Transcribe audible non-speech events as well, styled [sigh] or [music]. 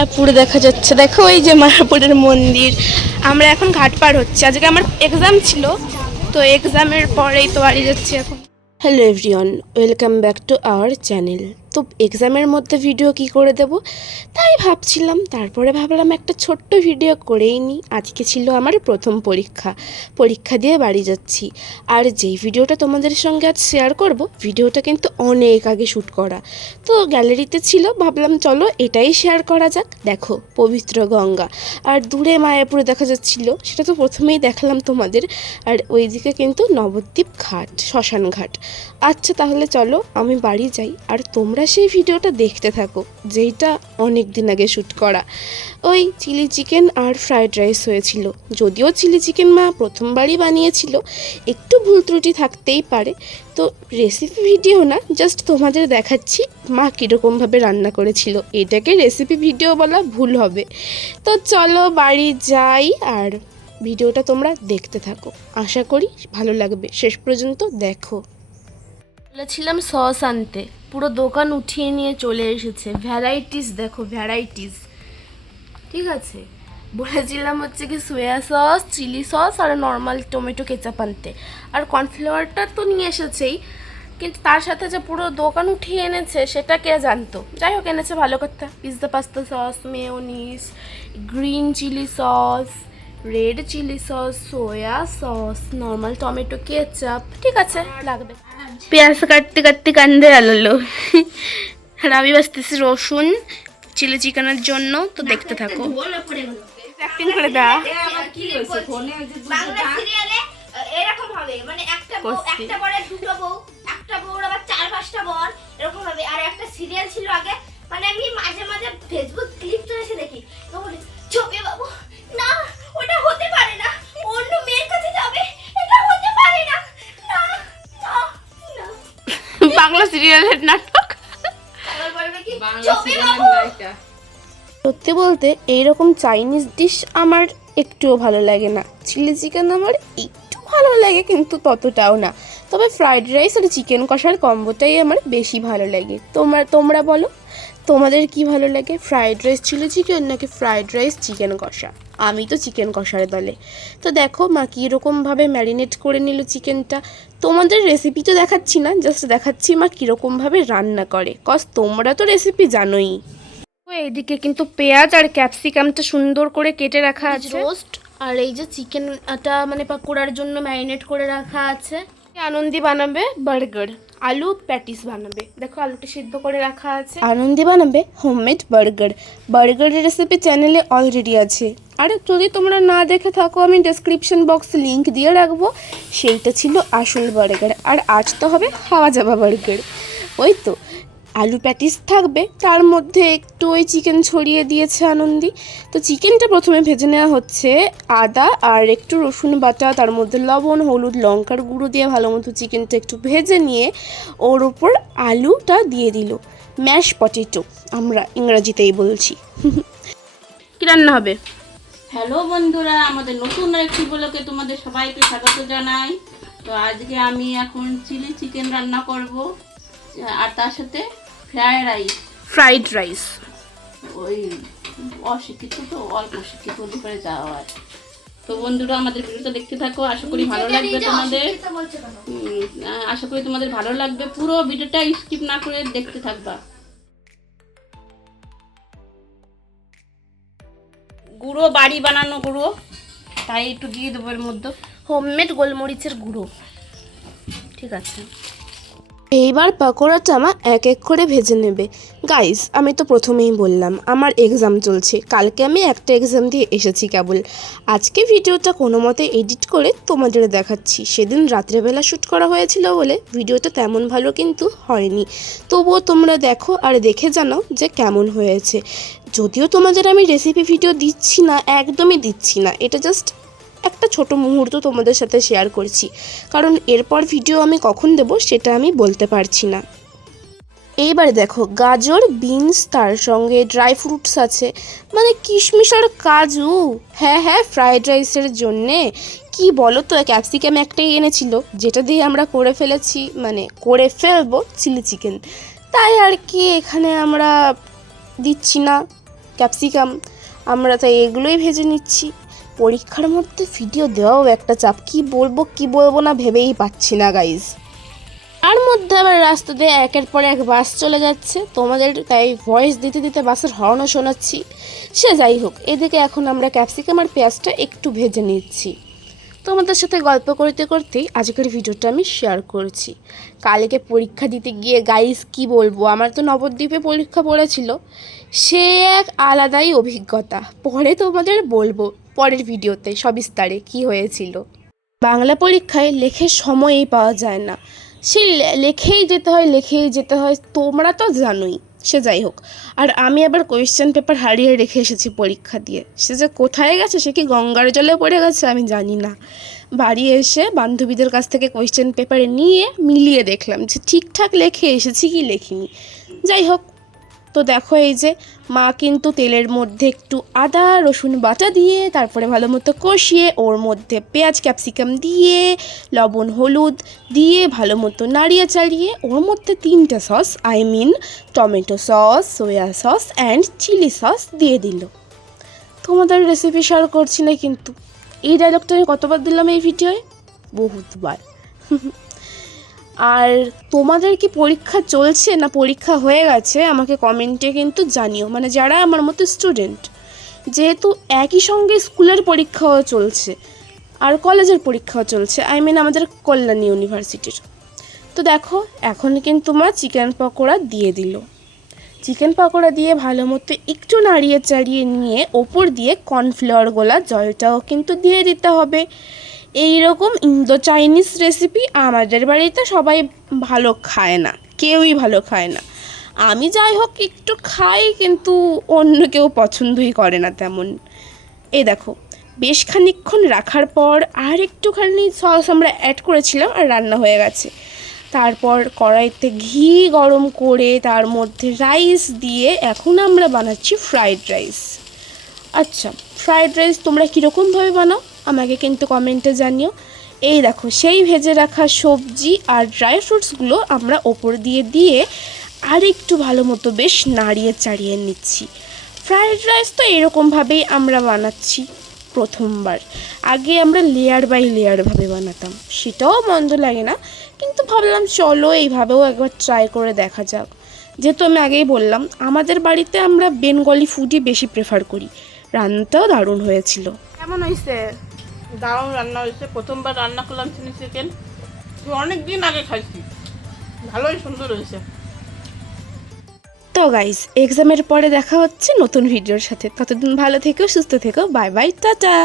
মায়াপুর দেখা যাচ্ছে। দেখো এই যে মায়াপুরের মন্দির। আমরা এখন ঘাট পার হচ্ছে। আজকে আমার এক্সাম ছিল, তো এক্সামের পরেই তো বাড়ি যাচ্ছি এখন। Hello everyone welcome back to our channel তো এক্সামের মধ্যে ভিডিও কি করে দেব? তাই ভাবছিলাম, তারপরে ভাবলাম একটা ছোট্ট ভিডিও করেই নিই আজকে ছিল আমার প্রথম পরীক্ষা। পরীক্ষা দিয়ে বাড়ি যাচ্ছি। আর যেই ভিডিওটা তোমাদের সঙ্গে আজ শেয়ার করব ভিডিওটা কিন্তু অনেক আগে শ্যুট করা। তো গ্যালারিতে ছিল, ভাবলাম চলো এটাই শেয়ার করা যাক। দেখো, পবিত্র গঙ্গা। আর দূরে মায়াপুরে দেখা যাচ্ছিল, সেটা তো প্রথমেই দেখালাম তোমাদের। আর ওইদিকে কিন্তু নবদ্বীপ ঘাট, শ্মশান ঘাট। আচ্ছা তাহলে চলো, আমি বাড়ি যাই। আর তোমরা সেই ভিডিওটা দেখতে থাকো, যেইটা অনেক দিন আগে শ্যুট করা। ওই চিলি চিকেন আর ফ্রায়েড রাইস হয়েছিল। যদিও চিলি চিকেন মা প্রথমবারই বানিয়েছিল, একটু ভুল ত্রুটি থাকতেই পারে। তো রেসিপি ভিডিও না জাস্ট তোমাদের দেখাচ্ছি মা কীরকমভাবে রান্না করেছিল। এটাকে রেসিপি ভিডিও বলা ভুল হবে। তো চলো বাড়ি যাই আর ভিডিওটা তোমরা দেখতে থাকো। আশা করি ভালো লাগবে। শেষ পর্যন্ত দেখো। বলেছিলাম সস আনতে। পুরো দোকান উঠিয়ে নিয়ে চলে এসেছে। ভ্যারাইটিস দেখো ভ্যারাইটিস ঠিক আছে? বলেছিলাম হচ্ছে কি সোয়া সস চিলি সস আর নর্মাল টমেটো কেচাপ আনতে। আর কর্নফ্লাওয়ারটা তো নিয়ে এসেছেই, কিন্তু তার সাথে যে পুরো দোকান উঠিয়ে এনেছে, সেটা কে জানতো? যাই হোক, এনেছে ভালো কথা। Pizza pasta sauce mayonnaise green chilli sauce red chilli sauce soya sauce normal tomato ketchup ঠিক আছে, লাগবে। পেঁয়াজ কাটতে কাটতে কান্দে আলোলো আর আমি বাঁচতেছি রসুন চিলি চিকেনের জন্য তো দেখতে থাকো অ্যাক্টিং করে দাও এরকম হবে। মানে একটা বউ একটা বরের দুটো বউ একটা বউর আবার চার পাঁচটা বর এরকম হবে। আর একটা সিরিয়াল ছিল আগে। মানে আমি মাঝে মাঝে ফেসবুক সত্যি বলতে এইরকম চাইনিজ ডিশ আমার একটুও ভালো লাগে না। চিলি চিকেন আমার একটু ভালো লাগে কিন্তু ততটাও না। তবে ফ্রাইড রাইস আর চিকেন কষার কম্বোটাই আমার বেশি ভালো লাগে। তোমরা তোমরা বলো তোমাদের কি ভালো লাগে ফ্রাইড রাইস চিলি চিকেন নাকি ফ্রাইড রাইস চিকেন কষা? আমি তো চিকেন কষার দলে। তো দেখো মা কীরকমভাবে ম্যারিনেট করে নিল চিকেনটা তোমাদের রেসিপি তো দেখাচ্ছি না জাস্ট দেখাচ্ছি মা কীরকমভাবে রান্না করে। কজ তোমরা তো রেসিপি জানোই। ও এইদিকে কিন্তু পেঁয়াজ আর ক্যাপসিকামটা সুন্দর করে কেটে রাখা আছে। রোস্ট আর এই যে চিকেনটা মানে পাকোড়ার জন্য ম্যারিনেট করে রাখা আছে। আনন্দি বানাবে বার্গার, আলু, প্যাটিস বানাবে। দেখো আলুটা সিদ্ধ করে রাখা আছে। আনন্দি বানাবে হোমমেড বার্গার। বার্গারের রেসিপি চ্যানেলে অলরেডি আছে। আর যদি তোমরা না দেখে থাকো, আমি ডেসক্রিপশন বক্সে লিংক দিয়ে রাখব। সেইটা ছিল আসল বার্গার। আর আজ তো হবে হাওয়া যাওয়া বার্গার। ওই তো। আলু প্যাটিস থাকবে। তার মধ্যে একটু ওই চিকেন ছড়িয়ে দিয়েছে আনন্দি। তো চিকেনটা প্রথমে ভেজে নেওয়া হচ্ছে আদা আর একটু রসুন বাটা তার মধ্যে লবণ হলুদ লঙ্কার গুঁড়ো দিয়ে ভালো মতো চিকেনটা একটু ভেজে নিয়ে ওর ওপর আলুটা দিয়ে দিল। ম্যাশ পটেটো আমরা ইংরাজিতেই বলছি। কী রান্না হবে? হ্যালো বন্ধুরা আমাদের নতুন একটি ব্লকে তোমাদের সবাইকে স্বাগত জানাই। তো আজকে আমি এখন চিলি চিকেন রান্না করব। আর তার সাথে ফ্রায়েড রাইস ফ্রাইড রাইস ওই অশিক্ষিত তো অল্প শিক্ষিত হতে পারে যাওয়া হয়। তো বন্ধুরা আমাদের ভিডিওটা দেখতে থাকো আশা করি ভালো লাগবে তোমাদের। আশা করি তোমাদের ভালো লাগবে। পুরো ভিডিওটা স্কিপ না করে দেখতে থাকবা। গুঁড়ো বাড়ি বানানো গুঁড়ো। তাই একটু দিয়ে দেবো এর মধ্যে। হোমমেড গোলমরিচের গুঁড়ো। ঠিক আছে। এইবার পাকোড়াটা মা এক এক করে ভেজে নেবে। গাইস আমি তো প্রথমেই বললাম, আমার এক্সাম চলছে। কালকে আমি একটা এক্সাম দিয়ে এসেছি কেবল। আজকে ভিডিওটা কোনো মতে এডিট করে তোমাদের দেখাচ্ছি। সেদিন রাত্রেবেলা শ্যুট করা হয়েছিল বলে ভিডিওটা তেমন ভালো কিন্তু হয়নি। তবুও তোমরা দেখো আর দেখে জানাও যে কেমন হয়েছে। যদিও তোমাদের আমি রেসিপি ভিডিও দিচ্ছি না, একদমই দিচ্ছি না। এটা জাস্ট একটা ছোট মুহূর্ত তোমাদের সাথে শেয়ার করছি। কারণ এরপর ভিডিও আমি কখন দেব সেটা আমি বলতে পারছি না। এইবার দেখো, গাজর বিনস তার সঙ্গে ড্রাই ফ্রুটস আছে। মানে কিশমিশ আর কাজু। হ্যাঁ হ্যাঁ ফ্রাইড রাইসের জন্যে। কি বলো তো ক্যাপসিকাম একটাই এনেছিল, যেটা দিয়ে আমরা করে ফেলেছি মানে করে ফেলব চিলি চিকেন তাই আর কি এখানে আমরা দিচ্ছি না ক্যাপসিকাম আমরা তাই এগুলোই ভেজে নিচ্ছি। পরীক্ষার মধ্যে ভিডিও দেওয়াও একটা চাপ। কি বলব কি বলব না ভেবেই পাচ্ছি না গাইজ তার মধ্যে আবার রাস্তা দিয়ে একের পর এক বাস চলে যাচ্ছে। তোমাদের তাই ভয়েস দিতে দিতে বাসের হর্নও শোনাচ্ছি। সে যাই হোক, এদিকে এখন আমরা ক্যাপসিকাম আর পেঁয়াজটা একটু ভেজে নিচ্ছি। তোমাদের সাথে গল্প করতে করতেই আজকের ভিডিওটা আমি শেয়ার করছি। কালকে পরীক্ষা দিতে গিয়ে গাইস কি বলব? আমার তো নবদ্বীপে পরীক্ষা পড়েছিল। সে এক আলাদাই অভিজ্ঞতা। পরে তোমাদের বলব। পরের ভিডিওতে সবিস্তারে কি হয়েছিল। বাংলা পরীক্ষায় লেখে সময়ই পাওয়া যায় না। সে লেখেই যেতে হয়, লেখেই যেতে হয়, তোমরা তো জানোই। সে যাই হোক, আর আমি আবার কোয়েশ্চেন পেপার হারিয়ে রেখে এসেছি পরীক্ষা দিয়ে। সে যে কোথায় গেছে, সে কি গঙ্গার জলে পড়ে গেছে, আমি জানি না। বাড়ি এসে বান্ধবীদের কাছ থেকে কোয়েশ্চেন পেপারে নিয়ে মিলিয়ে দেখলাম যে ঠিকঠাক লেখে এসেছি কি লেখিনি। যাই হোক তো দেখো এই যে মা কিন্তু তেলের মধ্যে একটু আদা, রসুন বাটা দিয়ে তারপরে ভালো মতো কষিয়ে ওর মধ্যে পেঁয়াজ, ক্যাপসিকাম দিয়ে, লবণ, হলুদ দিয়ে ভালো মতো নাড়িয়ে চাড়িয়ে ওর মধ্যে তিনটে sauce I mean tomato sauce soya sauce and chilli sauce দিয়ে দিল। তোমাদের রেসিপি শেয়ার করছি না কিন্তু। এই ডায়লগটা আমি কতবার দিলাম এই ভিডিওয় বহুতবার। [laughs] আর তোমাদের কি পরীক্ষা চলছে না পরীক্ষা হয়ে গেছে? আমাকে কমেন্টে কিন্তু জানিও। মানে যারা আমার মতো স্টুডেন্ট, যেহেতু একই সঙ্গে স্কুলের পরীক্ষাও চলছে আর কলেজের পরীক্ষাও চলছে আই মিন আমাদের কল্যাণী ইউনিভার্সিটির। তো দেখো, এখন কিন্তু মা চিকেন পকোড়া দিয়ে দিল। চিকেন পকোড়া দিয়ে ভালো মতো একটু নাড়িয়ে চাড়িয়ে নিয়ে ওপর দিয়ে কর্নফ্লাওয়ার গোলা জলটাও কিন্তু দিয়ে দিতে হবে। এই রকম ইন্দো চাইনিজ রেসিপি আমাদের বাড়িতে সবাই ভালো খায় না, কেউই ভালো খায় না। আমি যাই হোক একটু খাই কিন্তু অন্য কেউ পছন্দই করে না তেমন। এই দেখো, বেশ খানিকক্ষণ রাখার পর আর একটুখানি সস আমরা অ্যাড করেছিলাম আর রান্না হয়ে গেছে। তারপর কড়াইতে ঘি গরম করে তার মধ্যে রাইস দিয়ে এখন আমরা বানাচ্ছি ফ্রাইড রাইস আচ্ছা ফ্রাইড রাইস তোমরা কীরকমভাবে বানাও? আমাকে কিন্তু কমেন্টে জানিও। এই দেখো, সেই ভেজে রাখা সবজি আর ড্রাই ফ্রুটসগুলো আমরা ওপর দিয়ে দিয়ে আর একটু ভালো মতো বেশ নাড়িয়ে চাড়িয়ে নিচ্ছি। ফ্রায়েড রাইস তো এরকমভাবেই আমরা বানাচ্ছি প্রথমবার। আগে আমরা লেয়ার বাই লেয়ারভাবে বানাতাম। সেটাও মন্দ লাগে না, কিন্তু ভাবলাম চলো এইভাবেও একবার ট্রাই করে দেখা যাক। যেহেতু আমি আগেই বললাম, আমাদের বাড়িতে আমরা বেঙ্গলি ফুডই বেশি প্রেফার করি। রান্নাটাও দারুণ হয়েছিল। কেমন হয়েছে? দারুণ রান্না হয়েছে। প্রথমবার রান্না করলাম চিলি চিকেন। অনেক দিন আগে খাইছি। ভালোই সুন্দর হয়েছে। তো গাইস এক্সামের পরে দেখা হচ্ছে নতুন ভিডিওর সাথে। ততদিন ভালো থেকো, সুস্থ থেকো। Bye bye tata!